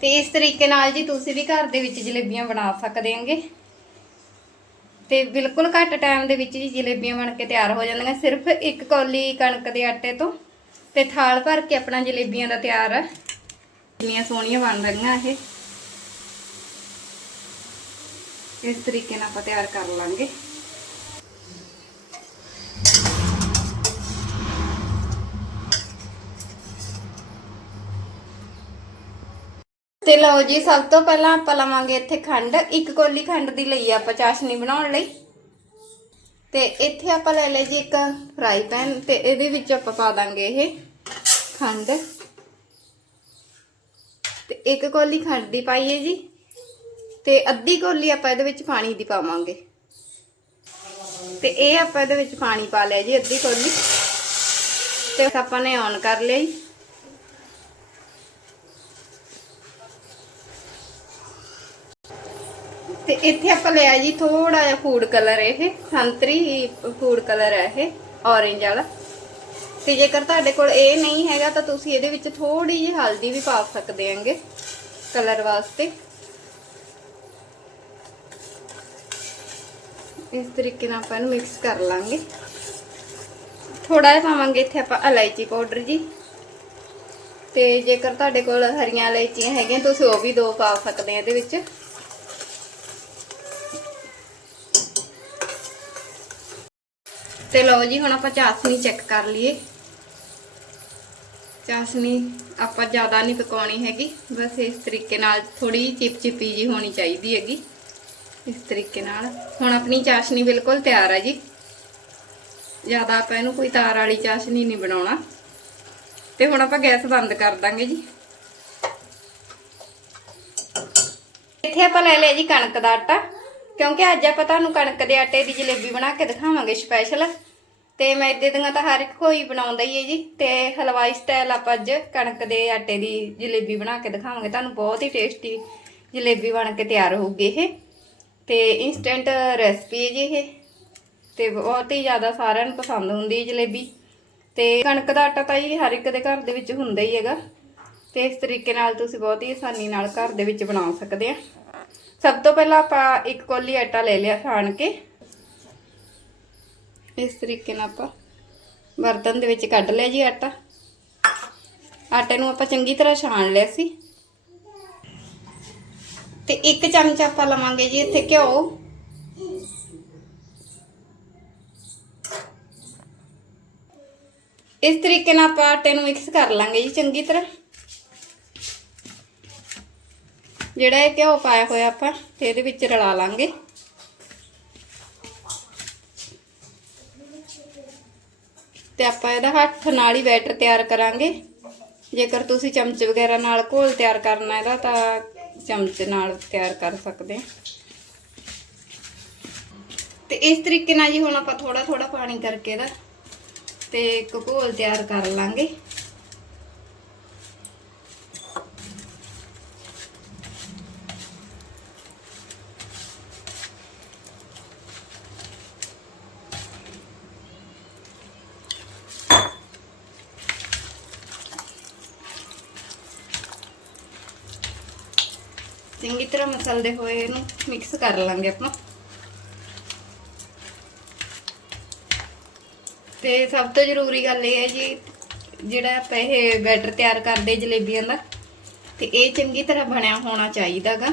ਤੇ ਇਸ ਤਰੀਕੇ ਨਾਲ ਜੀ ਤੁਸੀਂ ਵੀ ਘਰ ਦੇ ਵਿੱਚ ਜਲੇਬੀਆਂ ਬਣਾ ਸਕਦੇ ਹੋਗੇ। ਤੇ ਬਿਲਕੁਲ ਘੱਟ ਟਾਈਮ ਦੇ ਵਿੱਚ ਜੀ ਜਲੇਬੀਆਂ ਬਣ ਕੇ ਤਿਆਰ ਹੋ ਜਾਂਦੀਆਂ। ਸਿਰਫ ਇੱਕ ਕੌਲੀ ਕਣਕ ਦੇ ਆਟੇ ਤੋਂ ਤੇ ਥਾਲ ਭਰ ਕੇ ਆਪਣਾ ਜਲੇਬੀਆਂ ਦਾ ਤਿਆਰ ਹੈ ਕਿੰਨੀਆਂ ਸੋਹਣੀਆਂ ਬਣ ਰਹੀਆਂ ਇਹ। ਇਸ ਤਰੀਕੇ ਨਾਲ ਆਪਾਂ ਤਿਆਰ ਕਰ ਲਾਂਗੇ। ਤੇ ਲਓ ਜੀ, ਸਭ ਤੋਂ ਪਹਿਲਾਂ ਆਪਾਂ ਲਵਾਂਗੇ ਇੱਥੇ ਖੰਡ। ਇੱਕ ਕੋਲੀ ਖੰਡ ਦੀ ਲਈ ਆਪਾਂ ਚਾਸ਼ਨੀ ਬਣਾਉਣ ਲਈ। ਤੇ ਇੱਥੇ ਆਪਾਂ ਲੈ ਲਈ ਜੀ ਇੱਕ ਫਰਾਈ ਪੈਨ ਤੇ ਇਹਦੇ ਵਿੱਚ ਆਪਾਂ ਪਾ ਦਾਂਗੇ ਇਹ ਖੰਡ। ਤੇ ਇੱਕ ਕੋਲੀ ਖੰਡ ਦੀ ਪਾਈਏ ਜੀ, ਤੇ ਅੱਧੀ ਕੋਲੀ ਆਪਾਂ ਇਹਦੇ ਵਿੱਚ ਪਾਣੀ ਦੀ ਪਾਵਾਂਗੇ। ਤੇ ਇਹ ਆਪਾਂ ਇਹਦੇ ਵਿੱਚ ਪਾਣੀ ਪਾ ਲਿਆ ਜੀ, ਅੱਧੀ ਕੋਲੀ। ਤੇ ਆਪਾਂ ਨੇ ਔਨ ਕਰ ਲਿਆ ਜੀ। ਤੇ ਇੱਥੇ ਆਪਾਂ ਲਿਆ ਜੀ ਥੋੜਾ ਜਿਹਾ ਫੂਡ ਕਲਰ ਇਹ, ਸੰਤਰੀ ਫੂਡ ਕਲਰ ਹੈ ਇਹ ਔਰੇਂਜ ਵਾਲਾ। ਤੇ ਜੇਕਰ ਤੁਹਾਡੇ ਕੋਲ ਇਹ ਨਹੀਂ ਹੈਗਾ ਤਾਂ ਤੁਸੀਂ ਇਹਦੇ ਵਿੱਚ ਥੋੜੀ ਜਿਹੀ ਹਲਦੀ ਵੀ ਪਾ ਸਕਦੇ ਆਂਗੇ ਕਲਰ ਵਾਸਤੇ। ਇਸ ਤਰੀਕੇ ਨਾਲ ਆਪਾਂ ਇਹਨੂੰ ਮਿਕਸ ਕਰ ਲਾਂਗੇ। ਥੋੜਾ ਜਿਹਾ ਪਾਵਾਂਗੇ ਇੱਥੇ ਆਪਾਂ ਇਲਾਇਚੀ ਪਾਊਡਰ ਜੀ। ਤੇ ਜੇਕਰ ਤੁਹਾਡੇ ਕੋਲ ਹਰੀਆਂ ਇਲਾਇਚੀਆਂ ਹੈਗੀਆਂ, ਤੁਸੀਂ ਉਹ ਵੀ ਦੋ ਪਾ ਸਕਦੇ ਆ ਇਹਦੇ ਵਿੱਚ। ਤੇ ਲਓ ਜੀ, ਹੁਣ ਆਪਾਂ ਚਾਸ਼ਨੀ ਚੈੱਕ ਕਰ ਲਈਏ। ਚਾਸ਼ਨੀ ਆਪਾਂ ਜ਼ਿਆਦਾ ਨਹੀਂ ਪਕਾਉਣੀ ਹੈਗੀ, ਬਸ ਇਸ ਤਰੀਕੇ ਨਾਲ ਥੋੜੀ ਚਿਪਚਿਪੀ ਜੀ ਹੋਣੀ ਚਾਹੀਦੀ ਹੈਗੀ। ਇਸ ਤਰੀਕੇ ਨਾਲ। ਹੁਣ ਆਪਣੀ ਚਾਸ਼ਨੀ ਬਿਲਕੁਲ ਤਿਆਰ ਹੈ ਜੀ। ਜ਼ਿਆਦਾ ਆਪਾਂ ਇਹਨੂੰ ਕੋਈ ਤਾਰ ਵਾਲੀ ਚਾਸ਼ਨੀ ਨਹੀਂ ਬਣਾਉਣਾ। ਤੇ ਹੁਣ ਆਪਾਂ ਗੈਸ ਬੰਦ ਕਰ ਦਾਂਗੇ ਜੀ। ਇੱਥੇ ਆਪਾਂ ਲੈ ਲਿਆ ਜੀ ਕਣਕ ਦਾ ਆਟਾ। ਕਿਉਂਕਿ ਅੱਜ ਆਪਾਂ ਤੁਹਾਨੂੰ ਕਣਕ ਦੇ ਆਟੇ ਦੀ ਜਲੇਬੀ ਬਣਾ ਕੇ ਦਿਖਾਵਾਂਗੇ ਸਪੈਸ਼ਲ ਤੇ ਮੈਦੇ ਦੀਆਂ ਤਾਂ ਹਰ ਇੱਕ ਕੋਈ ਬਣਾਉਂਦਾ ਹੀ ਹੈ ਜੀ। ਤੇ ਹਲਵਾਈ ਸਟਾਈਲ ਆਪਾਂ ਅੱਜ ਕਣਕ ਦੇ ਆਟੇ ਦੀ ਜਲੇਬੀ ਬਣਾ ਕੇ ਦਿਖਾਵਾਂਗੇ। ਤੁਹਾਨੂੰ ਬਹੁਤ ਹੀ ਟੇਸਟੀ ਜਲੇਬੀ ਬਣ ਕੇ ਤਿਆਰ ਹੋਊਗੀ ਇਹ। ਤੇ ਇਨਸਟੈਂਟ ਰੈਸਪੀ ਹੈ ਜੀ ਇਹ। ਤੇ ਬਹੁਤ ਹੀ ਜ਼ਿਆਦਾ ਸਾਰਿਆਂ ਨੂੰ ਪਸੰਦ ਹੁੰਦੀ ਹੈ ਜਲੇਬੀ। ਤੇ ਕਣਕ ਦਾ ਆਟਾ ਤਾਂ ਜੀ ਹਰ ਇੱਕ ਦੇ ਘਰ ਦੇ ਵਿੱਚ ਹੁੰਦਾ ਹੀ ਹੈਗਾ। ਤੇ ਇਸ ਤਰੀਕੇ ਨਾਲ ਤੁਸੀਂ ਬਹੁਤ ਹੀ ਆਸਾਨੀ ਨਾਲ ਘਰ ਦੇ ਵਿੱਚ ਬਣਾ ਸਕਦੇ ਆ। ਸਭ ਤੋਂ ਪਹਿਲਾਂ ਆਪਾਂ ਇੱਕ ਕੋਲੀ ਆਟਾ ਲੈ ਲਿਆ ਛਾਣ ਕੇ। ਇਸ ਤਰੀਕੇ ਨਾਲ ਆਪਾਂ ਬਰਤਨ ਦੇ ਵਿੱਚ ਕੱਢ ਲਿਆ ਜੀ ਆਟਾ। ਆਟੇ ਨੂੰ ਆਪਾਂ ਚੰਗੀ ਤਰ੍ਹਾਂ ਛਾਣ ਲਿਆ ਸੀ। ਤੇ ਇੱਕ ਚਮਚ ਆਪਾਂ ਲਵਾਂਗੇ ਜੀ ਇੱਥੇ ਘਿਓ। ਇਸ ਤਰੀਕੇ ਨਾਲ ਆਪਾਂ ਆਟੇ ਨੂੰ ਮਿਕਸ ਕਰ ਲਾਂਗੇ ਜੀ ਚੰਗੀ ਤਰ੍ਹਾਂ। ਜਿਹੜਾ ਇਹ ਘਿਓ ਪਾਇਆ ਹੋਇਆ ਆਪਾਂ, ਤੇ ਇਹਦੇ ਵਿੱਚ ਰਲਾ ਲਾਂਗੇ। ਤੇ ਆਪਾਂ ਇਹਦਾ ਹੱਥ ਨਾਲ ਹੀ ਬੈਟਰ ਤਿਆਰ ਕਰਾਂਗੇ। ਜੇਕਰ ਤੁਸੀਂ ਚਮਚ ਵਗੈਰਾ ਨਾਲ ਘੋਲ ਤਿਆਰ ਕਰਨਾ ਇਹਦਾ, ਤਾਂ ਚਮਚ ਨਾਲ ਤਿਆਰ ਕਰ ਸਕਦੇ ਹਾਂ। ਤੇ ਇਸ ਤਰੀਕੇ ਨਾਲ ਜੀ ਹੁਣ ਆਪਾਂ ਥੋੜਾ ਥੋੜਾ ਪਾਣੀ ਕਰਕੇ ਇਹਦਾ, ਤੇ ਇੱਕ ਘੋਲ ਤਿਆਰ ਕਰ ਲਾਂਗੇ। ਚੰਗੀ ਤਰ੍ਹਾਂ ਮਸਲਦੇ ਹੋਏ ਇਹਨੂੰ ਮਿਕਸ ਕਰ ਲਾਂਗੇ ਆਪਾਂ। ਤੇ ਸਭ ਤੋਂ ਜ਼ਰੂਰੀ ਗੱਲ ਇਹ ਹੈ ਜੀ, ਜਿਹੜਾ ਆਪਾਂ ਇਹ ਬੈਟਰ ਤਿਆਰ ਕਰਦੇ ਜਲੇਬੀਆਂ ਦਾ, ਤੇ ਇਹ ਚੰਗੀ ਤਰ੍ਹਾਂ ਬਣਿਆ ਹੋਣਾ ਚਾਹੀਦਾਗਾ।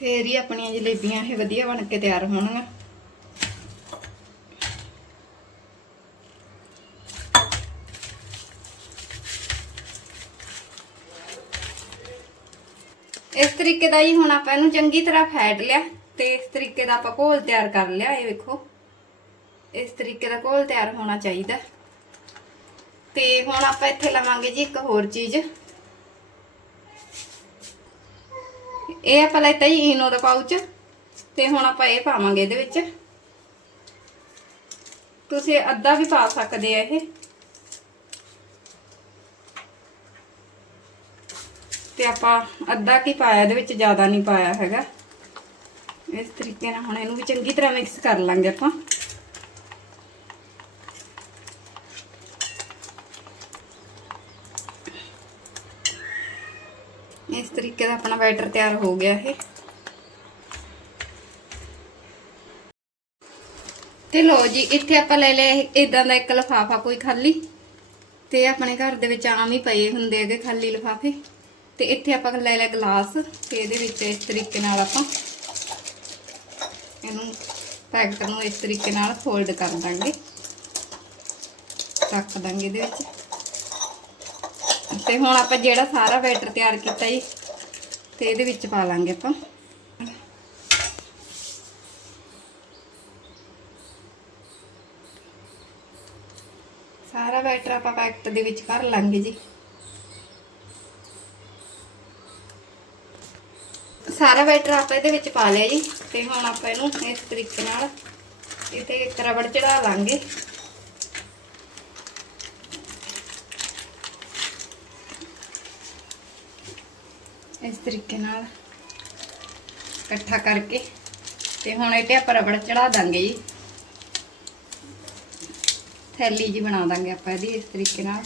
ਫੇਰ ਹੀ ਆਪਣੀਆਂ ਜਲੇਬੀਆਂ ਇਹ ਵਧੀਆ ਬਣ ਕੇ ਤਿਆਰ ਹੋਣਗੀਆਂ ਇਸ ਤਰੀਕੇ ਦਾ ਹੀ ਹੁਣ ਆਪਾਂ ਇਹਨੂੰ ਚੰਗੀ ਤਰ੍ਹਾਂ ਫੈਟ ਲਿਆ ਤੇ ਇਸ ਤਰੀਕੇ ਦਾ ਆਪਾਂ ਘੋਲ ਤਿਆਰ ਕਰ ਲਿਆ, ਇਹ ਵੇਖੋ। ਇਸ ਤਰੀਕੇ ਦਾ ਘੋਲ ਤਿਆਰ ਹੋਣਾ ਚਾਹੀਦਾ। ਤੇ ਹੁਣ ਆਪਾਂ ਇੱਥੇ ਲਵਾਂਗੇ ਜੀ ਇੱਕ ਹੋਰ ਚੀਜ਼। ਇਹ ਆਪਾਂ ਲੈਤਾ ਜੀ ਇਨੋ ਦਾ ਪਾਊਚ, ਤੇ ਹੁਣ ਆਪਾਂ ਇਹ ਪਾਵਾਂਗੇ ਇਹਦੇ ਵਿੱਚ। ਤੁਸੀਂ ਅੱਧਾ ਵੀ ਪਾ ਸਕਦੇ ਆ ਇਹ। ਤੇ ਆਪਾਂ ਅੱਧਾ ਕੀ ਪਾਇਆ, ਇਹਦੇ ਵਿੱਚ ਜ਼ਿਆਦਾ ਨਹੀਂ ਪਾਇਆ ਹੈਗਾ। ਇਸ ਤਰੀਕੇ ਨਾਲ ਹੁਣ ਇਹਨੂੰ ਵੀ ਚੰਗੀ ਤਰ੍ਹਾਂ ਮਿਕਸ ਕਰ ਲਾਂਗੇ ਆਪਾਂ। ਇਸ ਤਰੀਕੇ ਦਾ ਆਪਣਾ ਬੈਟਰ ਤਿਆਰ ਹੋ ਗਿਆ ਇਹ। ਤੇ ਲੋ ਜੀ, ਇੱਥੇ ਆਪਾਂ ਲੈ ਲਿਆ ਇਦਾਂ ਦਾ ਇੱਕ ਲਫਾਫਾ ਕੋਈ ਖਾਲੀ। ਤੇ ਆਪਣੇ ਘਰ ਦੇ ਵਿੱਚ ਆਮ ਹੀ ਪਏ ਹੁੰਦੇ ਹੈਗੇ ਖਾਲੀ ਲਫਾਫੇ। ਤੇ ਇੱਥੇ ਆਪਾਂ ਲੈ ਲਿਆ ਗਲਾਸ ਤੇ ਇਹਦੇ ਵਿੱਚ ਇਸ ਤਰੀਕੇ ਨਾਲ ਆਪਾਂ ਇਹਨੂੰ ਪੈਕਟ ਨੂੰ ਇਸ ਤਰੀਕੇ ਨਾਲ ਫੋਲਡ ਕਰ ਦਾਂਗੇ। ਰੱਖ ਦਾਂਗੇ ਇਹਦੇ ਵਿੱਚ। ਤੇ ਹੁਣ ਆਪਾਂ ਜਿਹੜਾ ਸਾਰਾ ਬੈਟਰ ਤਿਆਰ ਕੀਤਾ ਜੀ, ਤੇ ਇਹਦੇ ਵਿੱਚ ਪਾ ਲਾਂਗੇ ਆਪਾਂ। ਸਾਰਾ ਬੈਟਰ ਆਪਾਂ ਪੈਕਟ ਦੇ ਵਿੱਚ ਭਰ ਲਾਂਗੇ ਜੀ। ਸਾਰਾ ਬੈਟਰ ਆਪਾਂ ਇਹਦੇ ਵਿੱਚ ਪਾ ਲਿਆ ਜੀ। ਤੇ ਹੁਣ ਆਪਾਂ ਇਹਨੂੰ ਇਸ ਤਰੀਕੇ ਨਾਲ ਇਹ ਤੇ ਇੱਕ ਰਬੜ ਚੜਾ ਲਾਂਗੇ। ਇਸ ਤਰੀਕੇ ਨਾਲ ਇਕੱਠਾ ਕਰਕੇ ਤੇ ਹੁਣ ਇਹ ਤੇ ਆਪਾਂ ਰਬੜ ਚੜਾ ਦਾਂਗੇ ਜੀ। ਥੈਲੀ ਜੀ ਬਣਾ ਦਾਂਗੇ ਆਪਾਂ ਇਹਦੀ ਇਸ ਤਰੀਕੇ ਨਾਲ।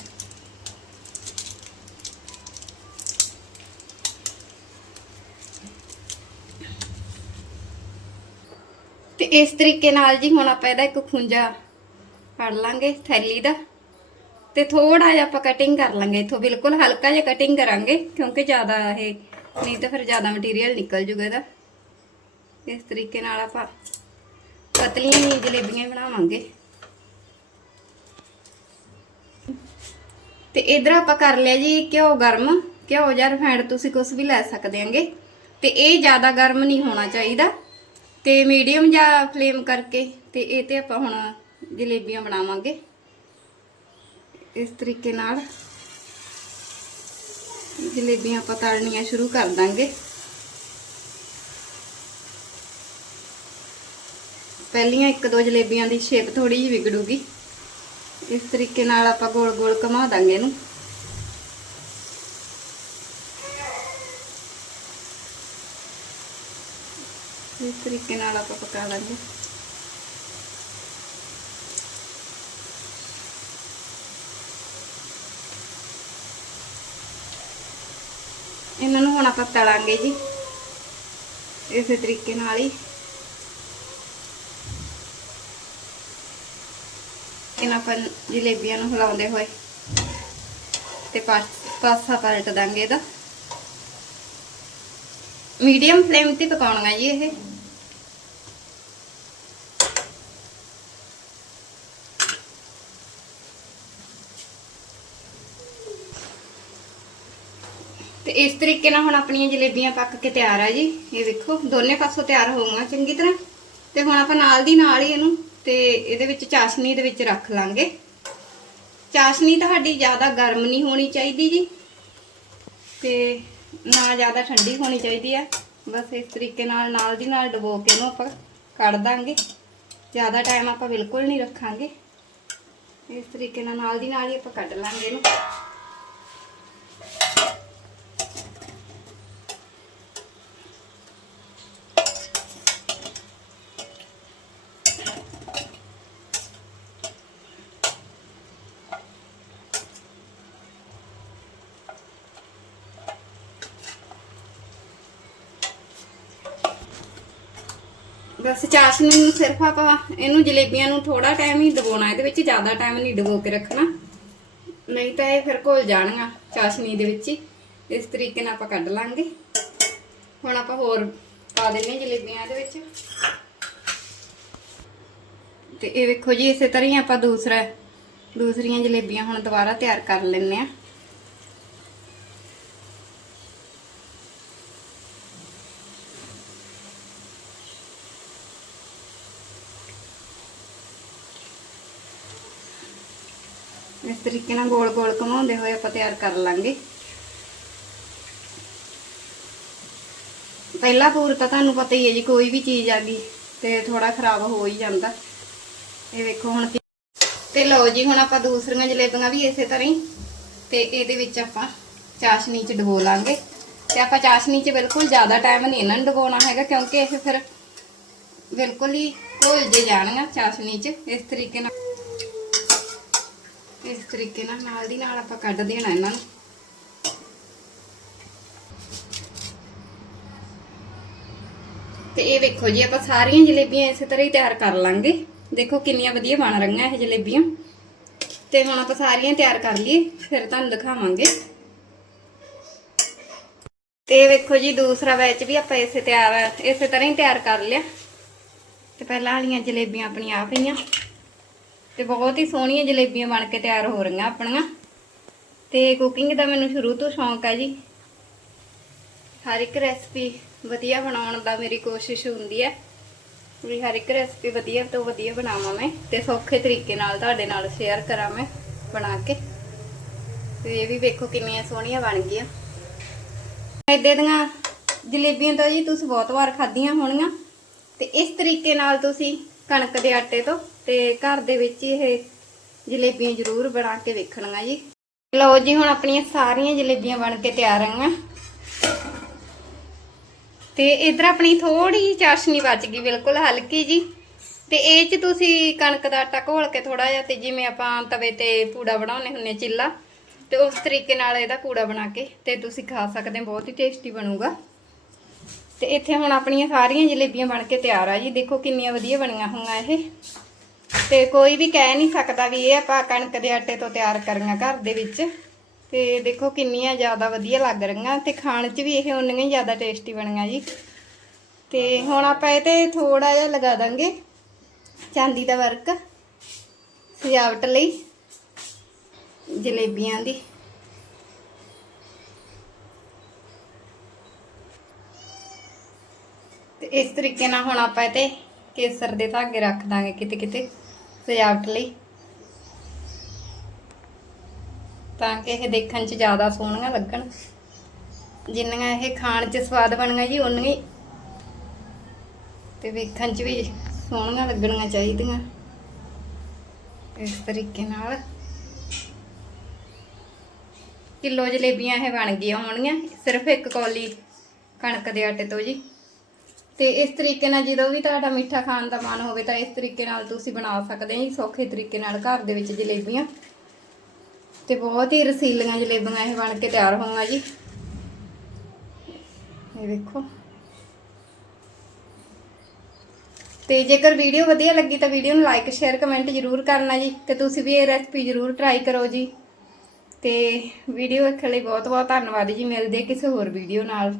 ਇਸ ਤਰੀਕੇ ਨਾਲ ਜੀ ਹੁਣ ਆਪਾਂ ਇਹਦਾ ਇੱਕ ਖੁੰਝਾ ਫੜ ਲਾਂਗੇ ਥੈਲੀ ਦਾ ਤੇ ਥੋੜਾ ਜਿਹਾ ਆਪਾਂ ਕਟਿੰਗ ਕਰ ਲਾਂਗੇ ਇਥੋਂ, ਬਿਲਕੁਲ ਹਲਕਾ ਜਿਹਾ ਕਟਿੰਗ ਕਰਾਂਗੇ ਕਿਉਂਕਿ ਜ਼ਿਆਦਾ ਇਹ ਨਹੀਂ ਤਾਂ ਫਿਰ ਜ਼ਿਆਦਾ ਮਟੀਰੀਅਲ ਨਿਕਲ ਜੂਗਾ ਇਹਦਾ। ਇਸ ਤਰੀਕੇ ਨਾਲ ਆਪਾਂ ਪਤਲੀਆਂ ਹੀ ਜਲੇਬੀਆਂ ਬਣਾਵਾਂਗੇ। ਤੇ ਇਧਰ ਆਪਾਂ ਕਰ ਲਿਆ ਜੀ ਘਿਓ ਗਰਮ, ਘਿਓ ਜਾਂ ਰਿਫਾਈਂਡ ਤੁਸੀਂ ਕੁਝ ਵੀ ਲੈ ਸਕਦੇ ਆਂਗੇ ਤੇ ਇਹ ਜ਼ਿਆਦਾ ਗਰਮ ਨਹੀਂ ਹੋਣਾ ਚਾਹੀਦਾ। ਤੇ ਮੀਡੀਅਮ ਜਾਂ ਫਲੇਮ ਕਰਕੇ ਤੇ ਇਹ ਤੇ ਆਪਾਂ ਹੁਣ ਜਲੇਬੀਆਂ ਬਣਾਵਾਂਗੇ। ਇਸ ਤਰੀਕੇ ਨਾਲ ਜਲੇਬੀਆਂ ਆਪਾਂ ਤਲਣੀਆਂ ਸ਼ੁਰੂ ਕਰ ਦਾਂਗੇ। ਪਹਿਲੀਆਂ ਇੱਕ ਦੋ ਜਲੇਬੀਆਂ ਦੀ ਸ਼ੇਪ ਥੋੜੀ ਜਿਹੀ ਵਿਗੜੂਗੀ। ਇਸ ਤਰੀਕੇ ਨਾਲ ਆਪਾਂ ਗੋਲ ਗੋਲ ਘੁਮਾ ਦਾਂਗੇ ਇਹਨੂੰ। ਇਸ ਤਰੀਕੇ ਨਾਲ ਆਪਾਂ ਪਕਾ ਲਾਂਗੇ। ਇਹਨਾਂ ਨੂੰ ਹੁਣ ਆਪਾਂ ਤਲਾਂਗੇ ਜੀ, ਇਸੇ ਤਰੀਕੇ ਨਾਲ ਹੀ। ਇਹਨਾਂ ਆਪਾਂ ਜਲੇਬੀਆਂ ਨੂੰ ਹਿਲਾਉਂਦੇ ਹੋਏ ਤੇ ਪਾਸ- ਪਾਸਾ ਪਲਟ ਦਾਂਗੇ ਇਹਦਾ। ਮੀਡੀਅਮ ਫਲੇਮ ਤੇ ਪਕਾਉਣਾ ਜੀ ਇਹ। ਤੇ ਇਸ ਤਰੀਕੇ ਨਾਲ ਹੁਣ ਆਪਣੀਆਂ ਜਲੇਬੀਆਂ ਪੱਕ ਕੇ ਤਿਆਰ ਆ ਜੀ। ਇਹ ਦੇਖੋ, ਦੋਨੇ ਪਾਸੋਂ ਤਿਆਰ ਹੋਊਗਾ ਚੰਗੀ ਤਰ੍ਹਾਂ। ਤੇ ਹੁਣ ਆਪਾਂ ਨਾਲ ਦੀ ਨਾਲ ਹੀ ਇਹਨੂੰ ਤੇ ਇਹਦੇ ਵਿੱਚ ਚਾਸ਼ਨੀ ਦੇ ਵਿੱਚ ਰੱਖ ਲਾਂਗੇ। ਚਾਸ਼ਨੀ ਤੁਹਾਡੀ ਜ਼ਿਆਦਾ ਗਰਮ ਨਹੀਂ ਹੋਣੀ ਚਾਹੀਦੀ ਜੀ। ਤੇ ਨਾ ਜ਼ਿਆਦਾ ਠੰਡੀ ਹੋਣੀ ਚਾਹੀਦੀ ਆ। ਬਸ ਇਸ ਤਰੀਕੇ ਨਾਲ ਨਾਲ ਦੀ ਨਾਲ ਡਬੋ ਕੇ ਇਹਨੂੰ ਆਪਾਂ ਕੱਢ ਦਾਂਗੇ। ਜ਼ਿਆਦਾ ਟਾਈਮ ਆਪਾਂ ਬਿਲਕੁਲ ਨਹੀਂ ਰੱਖਾਂਗੇ। ਇਸ ਤਰੀਕੇ ਨਾਲ ਨਾਲ ਦੀ ਨਾਲ ਹੀ ਆਪਾਂ ਕੱਢ ਲਾਂਗੇ ਇਹਨੂੰ। ਬਸ ਚਾਸ਼ਨੀ ਨੂੰ ਸਿਰਫ ਆਪਾਂ ਇਹਨੂੰ ਜਲੇਬੀਆਂ ਨੂੰ ਥੋੜਾ ਟਾਈਮ ਹੀ ਡਬੋਣਾ ਇਹਦੇ ਵਿੱਚ ਜ਼ਿਆਦਾ ਟਾਈਮ ਨਹੀਂ ਡਬੋ ਕੇ ਰੱਖਣਾ। ਨਹੀਂ ਤਾਂ ਇਹ ਫਿਰ ਘੁਲ ਜਾਣਗਾ ਚਾਸ਼ਨੀ ਦੇ ਵਿੱਚ ਹੀ। ਇਸ ਤਰੀਕੇ ਨਾਲ ਆਪਾਂ ਕੱਢ ਲਾਂਗੇ। ਹੁਣ ਆਪਾਂ ਹੋਰ ਪਾ ਦਿੰਨੇ ਹਾਂ ਜਲੇਬੀਆਂ ਇਹਦੇ ਵਿੱਚ। ਤੇ ਇਹ ਵੇਖੋ ਜੀ, ਇਸੇ ਤਰ੍ਹਾਂ ਹੀ ਆਪਾਂ ਦੂਸਰਾ ਦੂਸਰੀਆਂ ਜਲੇਬੀਆਂ ਹੁਣ ਦੁਬਾਰਾ ਤਿਆਰ ਕਰ ਲੈਣੇ ਆ ਇਸ ਤਰੀਕੇ ਨਾਲ ਗੋਲ ਗੋਲ ਘੁਮਾਉਂਦੇ ਹੋਏ ਆਪਾਂ ਤਿਆਰ ਕਰ ਲਾਂਗੇ। ਪਹਿਲਾ ਪੂਰ ਤਾਂ ਤੁਹਾਨੂੰ ਪਤਾ ਹੀ ਹੈ ਜੀ, ਕੋਈ ਵੀ ਚੀਜ਼ ਆ ਗਈ ਤੇ ਥੋੜਾ ਖਰਾਬ ਹੋ ਹੀ ਜਾਂਦਾ। ਇਹ ਵੇਖੋ ਹੁਣ ਤੇ ਲਓ ਜੀ, ਹੁਣ ਆਪਾਂ ਦੂਸਰੀਆਂ ਜਲੇਬੀਆਂ ਵੀ ਇਸੇ ਤਰ੍ਹਾਂ ਹੀ ਤੇ ਇਹਦੇ ਵਿੱਚ ਆਪਾਂ ਚਾਸ਼ਨੀ ਚ ਡਬੋ ਲਾਂਗੇ। ਤੇ ਆਪਾਂ ਚਾਸ਼ਨੀ ਚ ਬਿਲਕੁਲ ਜ਼ਿਆਦਾ ਟਾਈਮ ਨਹੀਂ ਇਹਨਾਂ ਨੂੰ ਡਬੋਣਾ ਹੈਗਾ, ਕਿਉਂਕਿ ਇਹ ਫਿਰ ਬਿਲਕੁਲ ਹੀ ਘੁਲ ਜੇ ਜਾਣਗੀਆਂ ਚਾਸ਼ਨੀ ਚ, ਇਸ ਤਰੀਕੇ ਨਾਲ। ਇਸ ਤਰੀਕੇ ਨਾਲ ਨਾਲ ਦੀ ਨਾਲ ਆਪਾਂ ਕੱਢ ਦੇਣਾ ਇਹਨਾਂ ਨੂੰ। ਤੇ ਇਹ ਵੇਖੋ ਜੀ, ਆਪਾਂ ਸਾਰੀਆਂ ਜਲੇਬੀਆਂ ਇਸੇ ਤਰ੍ਹਾਂ ਹੀ ਤਿਆਰ ਕਰ ਲਾਂਗੇ। ਦੇਖੋ ਕਿੰਨੀਆਂ ਵਧੀਆ ਬਣ ਰਹੀਆਂ ਇਹ ਜਲੇਬੀਆਂ। ਤੇ ਹੁਣ ਆਪਾਂ ਸਾਰੀਆਂ ਤਿਆਰ ਕਰ ਲਈਏ, ਫਿਰ ਤੁਹਾਨੂੰ ਦਿਖਾਵਾਂਗੇ। ਤੇ ਵੇਖੋ ਜੀ, ਦੂਸਰਾ ਵੈਚ ਵੀ ਆਪਾਂ ਇਸੇ ਤਿਆਰ, ਇਸੇ ਤਰ੍ਹਾਂ ਹੀ ਤਿਆਰ ਕਰ ਲਿਆ। ਤੇ ਪਹਿਲਾਂ ਵਾਲੀਆਂ ਜਲੇਬੀਆਂ ਆਪਣੀਆਂ ਆ ਪਈਆਂ ਤੇ ਬਹੁਤ ਹੀ ਸੋਹਣੀਆਂ ਜਲੇਬੀਆਂ ਬਣ ਕੇ ਤਿਆਰ ਹੋ ਰਹੀਆਂ ਆਪਣੀਆਂ। ਤੇ ਕੁਕਿੰਗ ਦਾ ਮੈਨੂੰ ਸ਼ੁਰੂ ਤੋਂ ਸ਼ੌਂਕ ਹੈ ਜੀ। ਹਰ ਇੱਕ ਰੈਸਪੀ ਵਧੀਆ ਬਣਾਉਣ ਦਾ ਮੇਰੀ ਕੋਸ਼ਿਸ਼ ਹੁੰਦੀ ਹੈ ਵੀ ਹਰ ਇੱਕ ਰੈਸਪੀ ਵਧੀਆ ਤੋਂ ਵਧੀਆ ਬਣਾਵਾਂ ਮੈਂ ਤੇ ਸੌਖੇ ਤਰੀਕੇ ਨਾਲ ਤੁਹਾਡੇ ਨਾਲ ਸ਼ੇਅਰ ਕਰਾਂ ਮੈਂ ਬਣਾ ਕੇ। ਤੇ ਇਹ ਵੀ ਵੇਖੋ ਕਿੰਨੀਆਂ ਸੋਹਣੀਆਂ ਬਣ ਗਈਆਂ। ਮੈਦੇ ਦੀਆਂ ਜਲੇਬੀਆਂ ਤਾਂ ਜੀ ਤੁਸੀਂ ਬਹੁਤ ਵਾਰ ਖਾਧੀਆਂ ਹੋਣੀਆਂ। ਤੇ ਇਸ ਤਰੀਕੇ ਨਾਲ ਤੁਸੀਂ ਕਣਕ ਦੇ ਆਟੇ ਤੋਂ ਤੇ ਘਰ ਦੇ ਵਿੱਚ ਹੀ ਇਹ ਜਲੇਬੀਆਂ ਜ਼ਰੂਰ ਬਣਾ ਕੇ ਵੇਖਣੀਆਂ ਜੀ। ਲਓ ਜੀ, ਹੁਣ ਆਪਣੀਆਂ ਸਾਰੀਆਂ ਜਲੇਬੀਆਂ ਬਣ ਕੇ ਤਿਆਰ ਆਂਗਾ ਤੇ ਇਧਰ ਆਪਣੀ ਥੋੜੀ ਜਿਹੀ ਚਾਸ਼ਨੀ ਬਚ ਗਈ ਬਿਲਕੁਲ ਹਲਕੀ ਜੀ। ਤੇ ਇਹ ਚ ਤੁਸੀਂ ਕਣਕ ਦਾ ਆਟਾ ਘੋਲ ਕੇ ਥੋੜਾ ਜਿਹਾ ਤੇ ਜਿਵੇਂ ਆਪਾਂ ਤਵੇ ਤੇ ਪੂੜਾ ਬਣਾਉਨੇ ਹੁੰਨੇ ਚਿੱਲਾ, ਤੇ ਉਸ ਤਰੀਕੇ ਨਾਲ ਇਹਦਾ ਪੂੜਾ ਬਣਾ ਕੇ ਤੇ ਤੁਸੀਂ ਖਾ ਸਕਦੇ ਹੋ, ਬਹੁਤ ਹੀ ਟੇਸਟੀ ਬਣੂਗਾ। ਤੇ ਇੱਥੇ ਹੁਣ ਆਪਣੀਆਂ ਸਾਰੀਆਂ ਜਲੇਬੀਆਂ ਬਣ ਕੇ ਤਿਆਰ ਆ ਜੀ। ਦੇਖੋ ਕਿੰਨੀਆਂ ਵਧੀਆ ਬਣੀਆਂ ਹੋਈਆਂ ਇਹ। ਤੇ ਕੋਈ ਵੀ ਕਹਿ ਨਹੀਂ ਸਕਦਾ ਵੀ ਇਹ ਆਪਾਂ ਕਣਕ ਦੇ ਆਟੇ ਤੋਂ ਤਿਆਰ ਕਰੀਆਂ ਘਰ ਦੇ ਵਿੱਚ। ਤੇ ਦੇਖੋ ਕਿੰਨੀਆਂ ਜ਼ਿਆਦਾ ਵਧੀਆ ਲੱਗ ਰਹੀਆਂ ਤੇ ਖਾਣ 'ਚ ਵੀ ਇਹ ਉਨੀਆਂ ਹੀ ਜ਼ਿਆਦਾ ਟੇਸਟੀ ਬਣੀਆਂ ਜੀ। ਤੇ ਹੁਣ ਆਪਾਂ ਇਹ ਤੇ ਥੋੜਾ ਜਿਹਾ ਲਗਾ ਦਾਂਗੇ ਚਾਂਦੀ ਦਾ ਵਰਕ ਸਜਾਵਟ ਲਈ ਜਲੇਬੀਆਂ ਦੀ। ਤੇ ਇਸ ਤਰੀਕੇ ਨਾਲ ਹੁਣ ਆਪਾਂ ਇਹ ਤੇ ਕੇਸਰ ਦੇ ਧਾਗੇ ਰੱਖ ਦਾਂਗੇ ਕਿਤੇ ਕਿਤੇ, ਸਜਾਵਟ ਲਈ। ਤਾਂ ਕਿ ਇਹ ਦੇਖਣ 'ਚ ਜ਼ਿਆਦਾ ਸੋਹਣੀਆਂ ਲੱਗਣ। ਜਿੰਨੀਆਂ ਇਹ ਖਾਣ 'ਚ ਸਵਾਦ ਬਣੀਆਂ ਜੀ ਉਨੀਆਂ ਹੀ। ਤੇ ਵੇਖਣ 'ਚ ਵੀ ਸੋਹਣੀਆਂ ਲੱਗਣੀਆਂ ਚਾਹੀਦੀਆਂ। ਇਸ ਤਰੀਕੇ ਨਾਲ। ਕਿਲੋ ਜਲੇਬੀਆਂ ਇਹ ਬਣ ਗਈਆਂ ਹੋਣਗੀਆਂ, ਸਿਰਫ ਇੱਕ ਕੌਲੀ ਕਣਕ ਦੇ ਆਟੇ ਤੋਂ ਜੀ। ਤੇ ਇਸ ਤਰੀਕੇ ਨਾਲ ਜਦੋਂ ਵੀ ਤੁਹਾਡਾ ਮਿੱਠਾ ਖਾਣ ਦਾ ਮਨ ਹੋਵੇ ਤਾਂ ਇਸ ਤਰੀਕੇ ਨਾਲ ਤੁਸੀਂ ਬਣਾ ਸਕਦੇ ਹੋ ਜੀ, ਸੌਖੇ ਤਰੀਕੇ ਨਾਲ ਘਰ ਦੇ ਵਿੱਚ ਜਲੇਬੀਆਂ। ਤੇ ਬਹੁਤ ਹੀ ਰਸੀਲੀਆਂ ਜਲੇਬੀਆਂ ਇਹ ਬਣ ਕੇ ਤਿਆਰ ਹੋਣਗੀਆਂ ਜੀ। ਇਹ ਵੇਖੋ। ਤੇ ਜੇਕਰ ਵੀਡੀਓ ਵਧੀਆ ਲੱਗੀ ਤਾਂ ਵੀਡੀਓ ਨੂੰ ਲਾਈਕ, ਸ਼ੇਅਰ, ਕਮੈਂਟ ਜ਼ਰੂਰ ਕਰਨਾ ਜੀ ਤੇ ਤੁਸੀਂ ਵੀ ਇਹ ਰੈਸਪੀ ਜ਼ਰੂਰ ਟਰਾਈ ਕਰੋ ਜੀ। ਤੇ ਵੀਡੀਓ ਵੇਖਣ ਲਈ ਬਹੁਤ ਬਹੁਤ ਧੰਨਵਾਦ ਜੀ। ਮਿਲਦੇ ਕਿਸੇ ਹੋਰ ਵੀਡੀਓ ਨਾਲ।